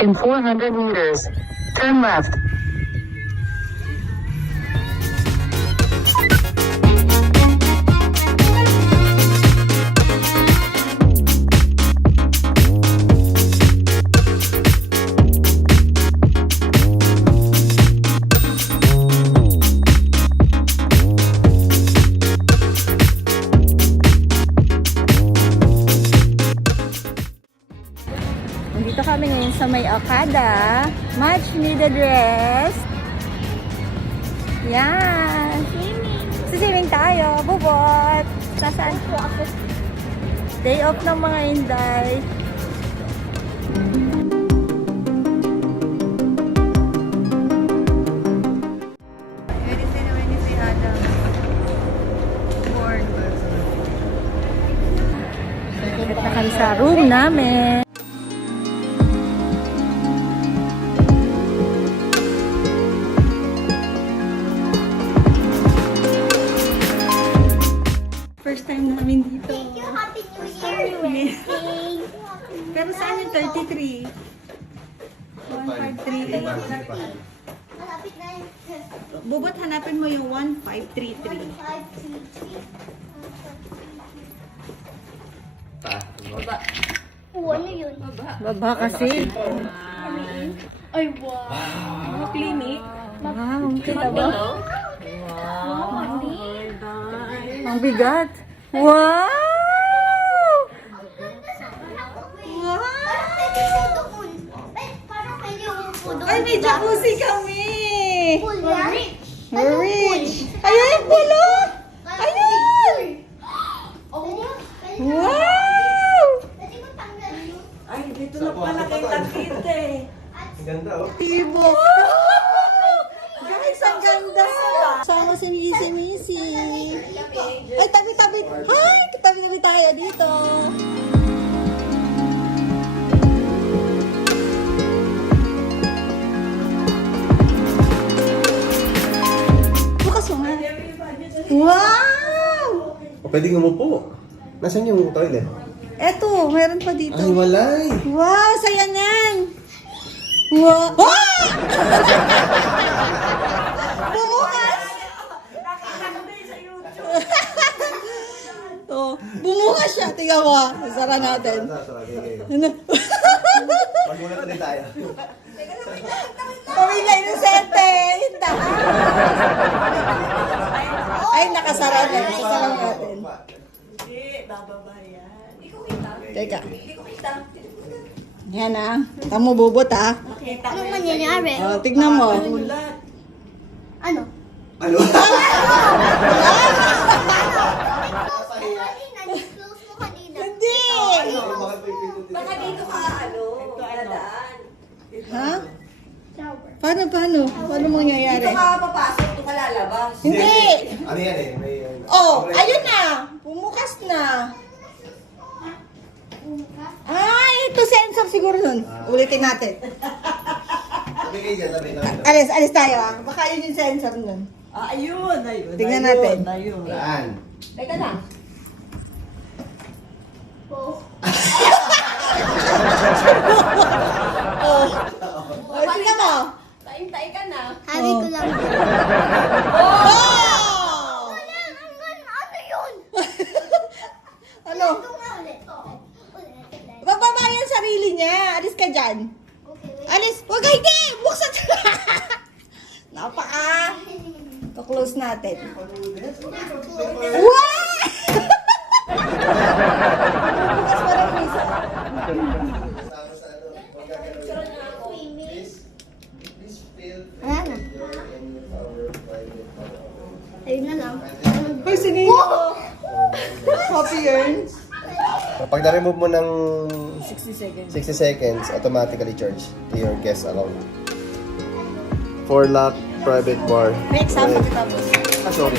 In 400 meters, turn left. Nandito kami ngayon sa may Okada. Much needed rest. Yan. Swimming tayo. Bubot. Nasaan po ako? Day off ng mga Inday. Wednesday Adam. Born. At na kami sa room namin. First time namin dito. Thank you, Happy New Year, Wednesday. Pero saan yung 33? 1538. Malapit na yun. Bubot, hanapin mo yung 1533. 533. Ano yun? Baba kasi. Ay, wow. Clinic. Wow, kita ba? Ang bigat. Wow! Wow! Parang pwede yung pudo. Ay, may jacuzzi kami! Pool yan? We're rich! Ayun, pulo! Ayun! Wow! Pwede mo tanggal yun. Ay, dito na pala kay Takita eh. Ang ganda oh. Tibo! Guys, ang ganda! Sama si Missy. Ay, tabi-tabi. Hi! Tabi-tabi tayo dito. Bukas mo nga. Wow! O, pwedeng umupo. Nasaan yung toilet? Eto, meron pa dito. Ay, walay. Wow, saya nan! Wow! Ah! Bumukas! Oh, bumukas siya. Tingnan mo. Sara natin. Ano? Magmula ulit tayo. Pamilya inosente! Hinta! Ay, nakasara na. Sasara natin. Teka. Yan ah. Tamo bubot ah. Ano mangyayari? Oh, tignan mo. Ano? Ano? Close mo kanina. Hindi! Baka dito ka. Ha? Paano? Paano mangyayari? papasok, ito ka lalabas. Hindi! Ano yan eh? May, Oh, ayun na! Bumukas na. Ay, ito sensor siguro nun. Ulitin natin. Sabi kayo dyan, sabi kayo. Alis tayo ah. Baka yun yung sensor nun. Ayun. Tingnan natin. Ayun. Saan? Teka lang. Oh. Oh, tingnan mo. Taing-taing ka na. Sabi ko lang. Oh! Ano yun? Ano? Ito nga ulit. Bababa yan sarili niya. Alis ka dyan. Okay, wait. Alis. Huwag ka hindi. Buksan. Napaka. To-close natin. Wow! Bukas pa rin isa. Wala na. Ayun na lang. Hoy, sinino. Happy earns. Pag na-remove mo ng 60 seconds. 60 seconds, automatically charge to your guest account. 4 lakh private bar. May exam pagkatapos. Ah, sorry.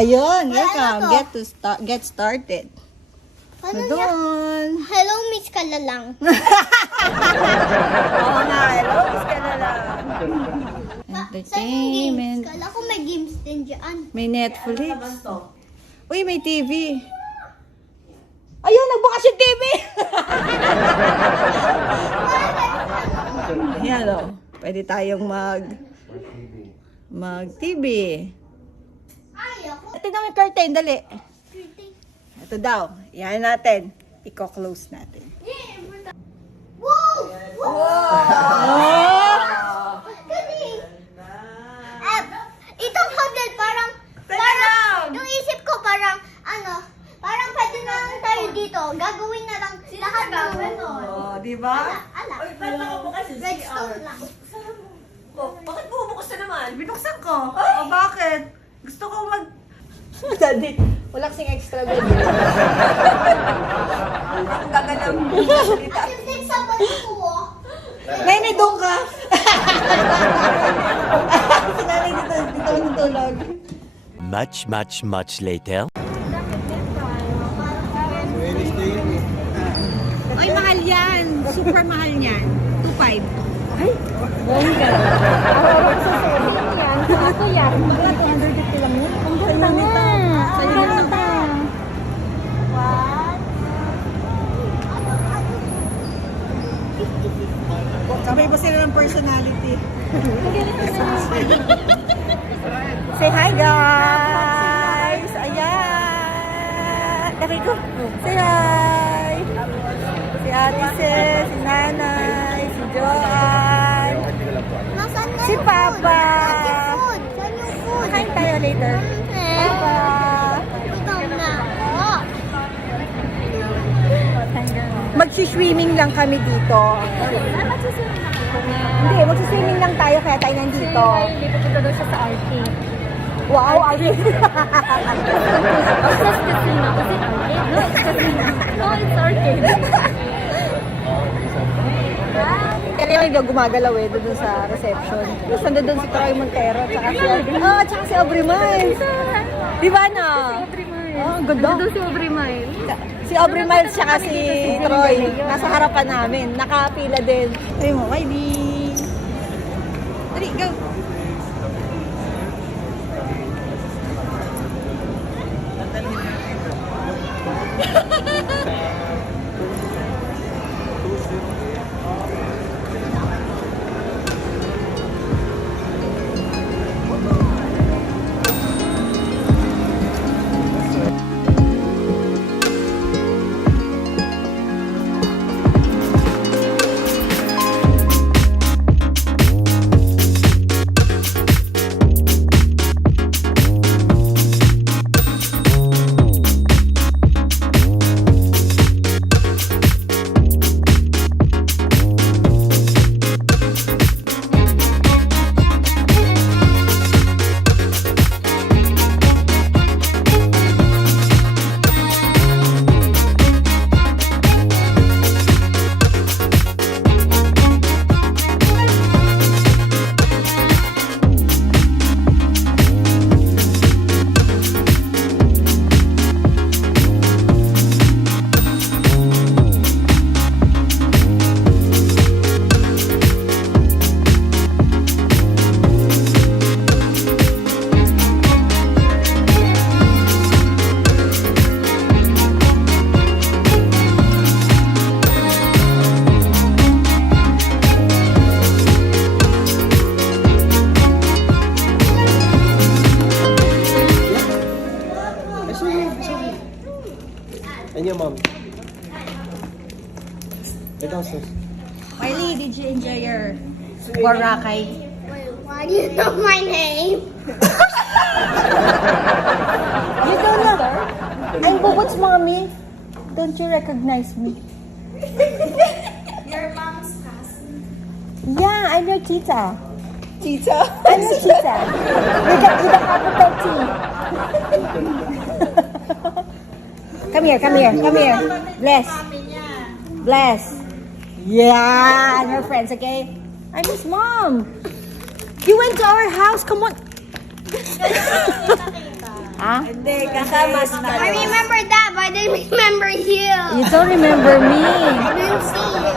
Ayun, Ay, welcome. ano to? Get started. Ano niya? Doon. Hello, Miss Kalalang. Oo nga, hello, miss ka na lang. Saan yung games? Entertainment. Kala ko may games din dyan. May Netflix. Uy, may TV. Ayun, nagbukas yung TV! Ayan o. Pwede tayong mag-TV. Ay, ako. Tignan mo yung curtain, dali. Ito daw. Yan natin. Iko-close natin. Wow! Oh! Kasi, itong hotel parang, yung isip ko parang, parang pwede na lang tayo dito. Gagawin na lang lahat ng ganon. Oh, di ba? Ala, Uy, ba't nakabukas yung redstone CR? lang. Oh, bakit bumubukas na naman? Binuksan ko. O bakit? Gusto ko mag... Daddy, wala kasing extra bed. Ang gagalaw. At yung din sa ko, Nene, doon ka! Si nanay dito natutulog. Much later. Ay, mahal yan. Super mahal yan. 2.5. Ay, bongga. Ako sa saving yan. Ako yan. Wala, 250 lang yun. Ang ganda nito. Sa'yo na ito. Sabay ba sila ng personality? Say hi, guys! Ayan! Dari ko. Say hi! Si Ate Sis, si Nanay, si Joanne, nasaan na si yung Papa. food? Saan yung food? Saan yung food? Kain tayo later. Papa! Ikaw na. Oh. Magsiswimming lang kami dito. Hindi, magsiswimming lang tayo kaya tayo nandito. Hindi pupunta daw siya sa arcade. Wow, Ate! Obsessed kasi na kasi arcade. No, it's casino. No, it's arcade. Kaya yung gumagalaw eh, doon sa reception. Tapos nandun si Troy Montero, tsaka si Aubrey Miles. Di ba na? Aubrey Miles. Oh, ang ganda. Nandun si Aubrey Miles. Si Aubrey Miles tsaka si Troy, nasa harapan namin. Nakapila din. Sabi mo, Kylie. Dali, go. And your mom. Get downstairs. Kylie, did you enjoy your Boracay? Wait, why do you know my name? You don't know. I'm Bubot's mommy. Don't you recognize me? Your mom's cousin. Yeah, I'm your tita. Tita? I'm your tita. With the capital T. Come here, come here, come here. Bless. Bless. Yeah, and her friends, okay? I'm his mom. You went to our house, come on. Ah? Hindi, kasama si I remember that, but I didn't remember you. You don't remember me. I didn't see you.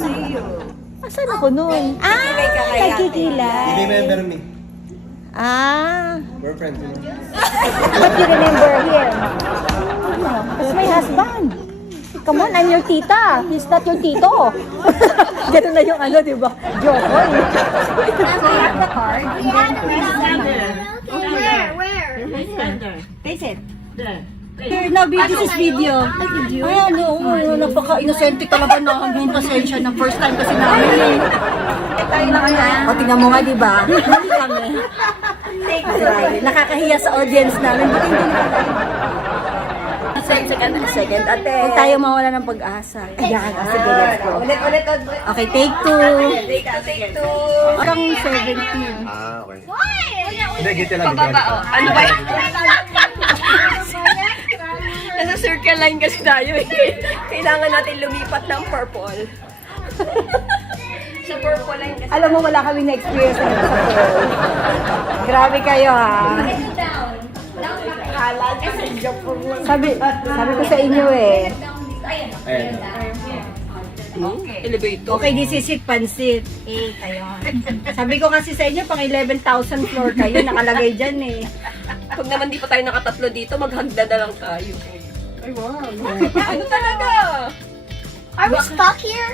See you. Asan ako nun? Ah, nagkikilay. Remember me. Ah, We're friends. but you remember him. That's my husband. Come on, I'm your tita. He's not your tito. Ganun na yung ano, di ba? Joke. Where? Taste it. No, this is video. Ay, ano, napaka-inosente talaga namin. Pasensya na first time kasi namin. Tayo na kaya. O, tingnan mo nga, di ba? Hindi kami. Nakakahiya sa audience namin. Buti hindi na Second, ate. Huwag tayo mawala ng pag-asa. Ayan, sige, let's go. Ulit. Okay, take two. Take two. Hanggang 17. Ah, okay. Why? Hindi, gite lang. Ano ba yun? Nasa circle line kasi tayo eh. Kailangan natin lumipat ng purple. Sa purple line kasi. Alam mo, wala kami na-experience na sa Pearl. Grabe kayo, ha? Sabi ko sa inyo, eh. Elevator. Okay, this is it, pansit. Ayun. Sabi ko kasi sa inyo, pang 11,000 floor kayo, nakalagay dyan, eh. Pag naman di pa tayo nakatatlo dito, maghagda na lang tayo. Ay, wow. Ano talaga? Are we stuck here?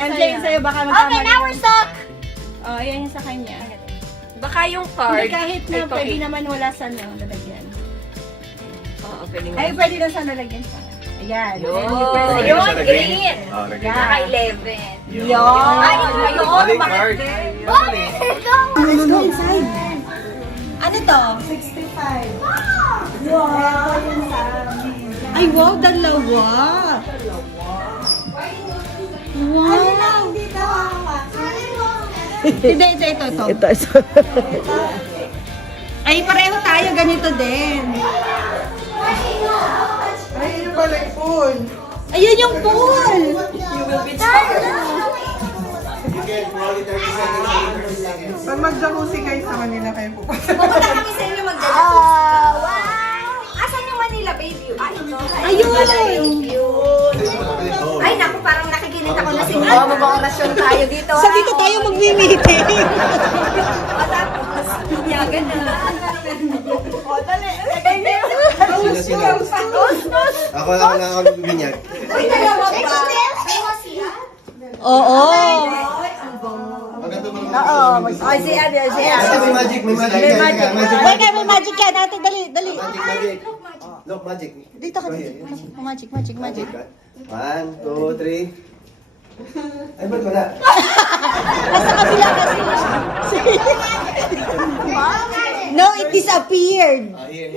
MJ, yung sa'yo, baka Okay, magkamali. now we're stuck. Oh, ayan yung sa kanya. Baka yung card. Hindi, kahit na Ay, pwede okay. naman wala sa lalagyan. Oo, pwede nga. Ay, pwede na sa lalagyan sa. Ayan. Yun. Then you press it. Yun, green. Oh, nag- Yeah. 11. Yun. Ayun, Calling bakit card. din? Let's go inside. Ano to? 65. Wow. Ay, wow, dalawa. Wow. Hindi, ito. Ito. Ay, pareho tayo, ganito din. Ayun pala yung pool. Ayun yung pool. Pag mag-jacuzzi kayo sa Manila kayo pupunta. Pupunta kami sa inyo mag-jacuzzi. Asan yung Manila, baby? Ay, ito. Ayun. Ay, naku, parang nakikinig ako na sinyo. Mababakasyon tayo dito. Sa dito tayo mag-meeting. Yagan na. Sila. Ako bibinyag. Uy, dalawa pa. Oo. Ay, si Abby, si May magic. Wait, may magic yan. Ate, dali. Magic. Look, magic. Dito ka. Magic. 1, 2, 3. Ay, ba't wala? Nasa kabila kasi. No, it disappeared. Here.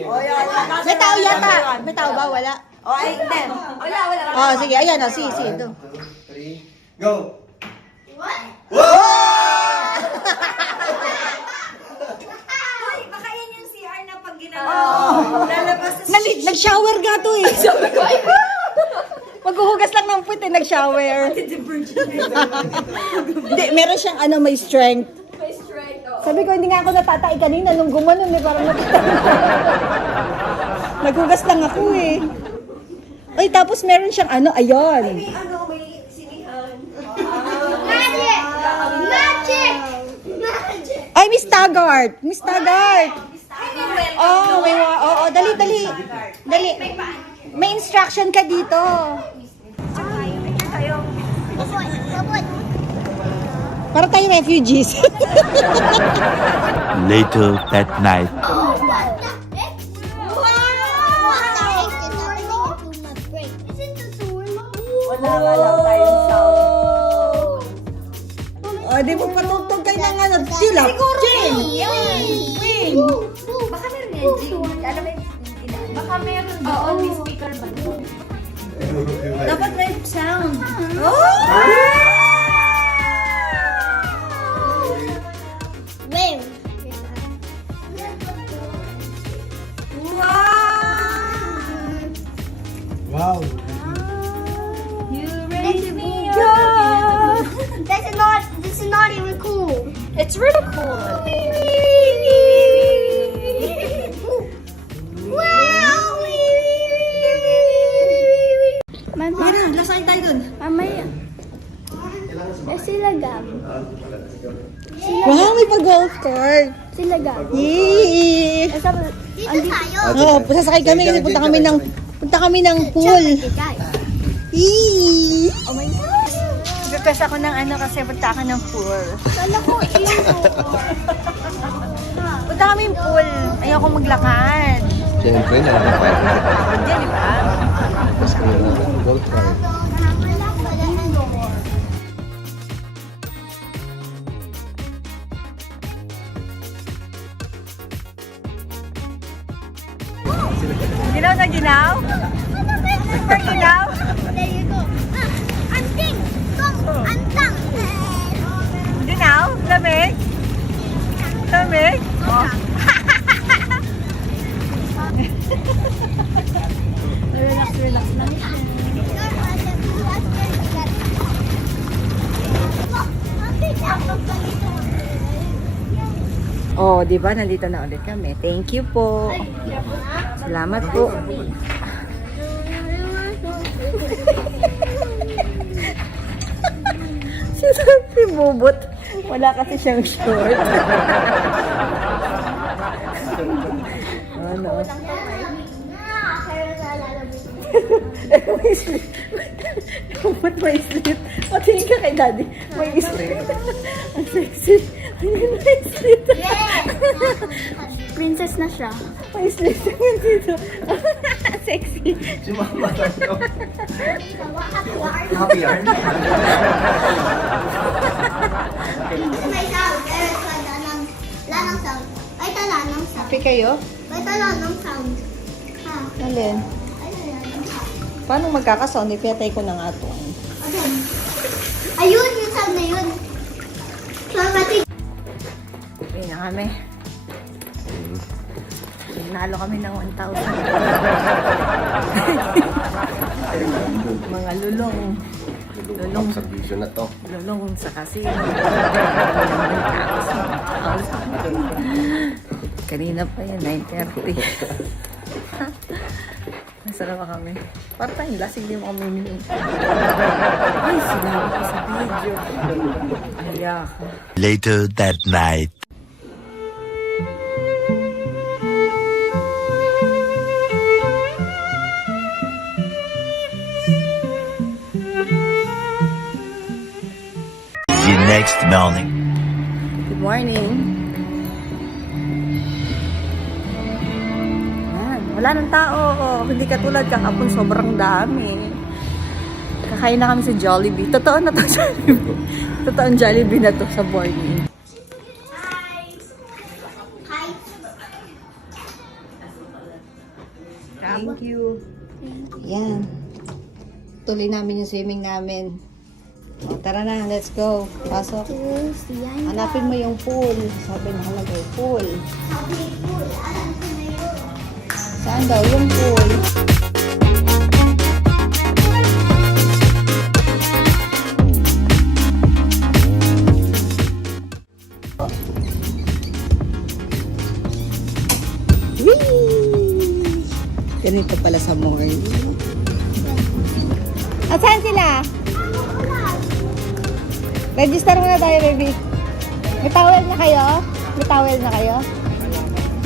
May tao yata. May tao ba? Wala. Oh, ay, hindi. Wala. Oh, sige. Ayan o. See. Ito. 2, 3, go! Uy, baka yan yung CR na pag ginagawa. Lalabas sa Nag-shower nga to eh. Maghuhugas lang ng puwit eh. Nag-shower. Hindi, meron siyang may strength. may strength. Oh. Sabi ko, hindi nga ako natatay kanina nung gumanon eh. Parang naghugas lang ako eh. Ay, tapos meron siyang ayun. May sinihan. Magic! Ay, Miss Taggart. Oh, dali. May instruction ka dito. Para tayo refugees. Later that night. Wala lang tayong sound. Oh, di mo patutog kayo ng tilap. Ching! Baka meron yan, Jing. Alam mo, baka meron doon. May speaker ba doon? Dapat may sound. Wait. Wow! This is not even cool. It's really cool. Sila Gab. Wow, may pa-golf cart. Sila Gab. Yee! Dito tayo. Oo, sasakay kami kasi punta kami ng pool. Yee! Oh my gosh. Request ako ng ano kasi punta ako ng pool. Kala ko Punta kami ng pool. Ayoko maglakad. Siyempre na. Pagod yan, di ba? Tapos kami na gold card. Ginaw na ginaw? Super ginaw? There you go. Anting! Kong! Antang! Ginaw? Lamig? Lamig? Oh. Relax lang siya. Oh, di ba? Nandito na ulit kami. Thank you po. Salamat po. Si Bubot. Wala kasi siyang short. Ano? May slit. Bubot may slit. Patingin ka kay daddy. May slit. Ang sexy. Ayun, may slit. Princess na siya. May slit yan dito. Sexy. Happy yarn. May sound. Lanang sound. Ay, talanang sound. Happy kayo? Ay, talanang sound. Ha? Alin? Ay, talanang sound. Paano magkakasound? Ipiyatay ko na nga ito. Okay. Ayun, yung sound na yun. Pamating. Uwi na kami. Nalo kami ng 1,000. Mga lulong. Lulong sa vision na to. Lulong sa casino. Kanina pa yan, 9:30. Nasaan ba kami? Part-time, lasing din mo kami minum. Ay, sinabi ko sa video. Ayak. Later that night. The next morning. Good morning. Yan, wala nang tao. Hindi katulad kahapon, sobrang dami. Kakain na kami sa Jollibee. Totoo na to Jollibee. Totoong Jollibee na to sa morning. Hi. Hi. Thank you. Yan. Tuloy namin yung swimming namin. O, tara na, let's go. Pasok. Yan. Hanapin mo yung pool. Sabi nakalagay, pool. Sabi pool. Alam ko na yun. Saan daw yung pool? Whee! Ganito pala sa morning. At saan sila? Register muna tayo, baby. May towel na kayo? May towel na kayo?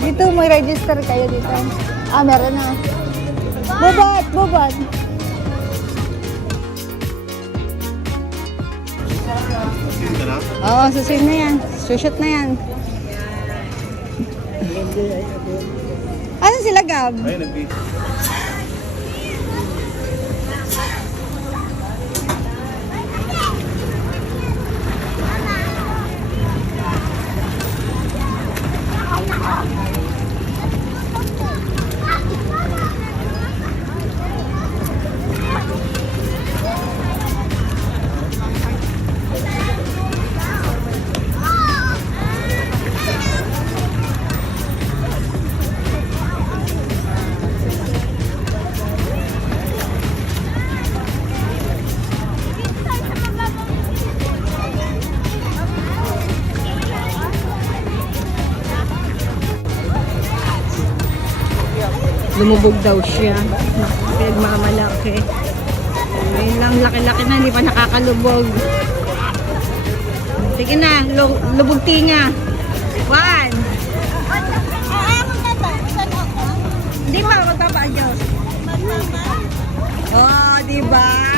Dito, may register kayo dito. Ah, meron na. Bubot! Bubot! Oo, suswim na yan. Sushoot na yan. Ano sila, Gab? Lumubog daw siya. Pinagmamalaki. Ngayon lang, laki-laki na, hindi pa nakakalubog. Sige na, lubog tinga. 1. Hindi pa, magpapa-adjust. Oh, di ba?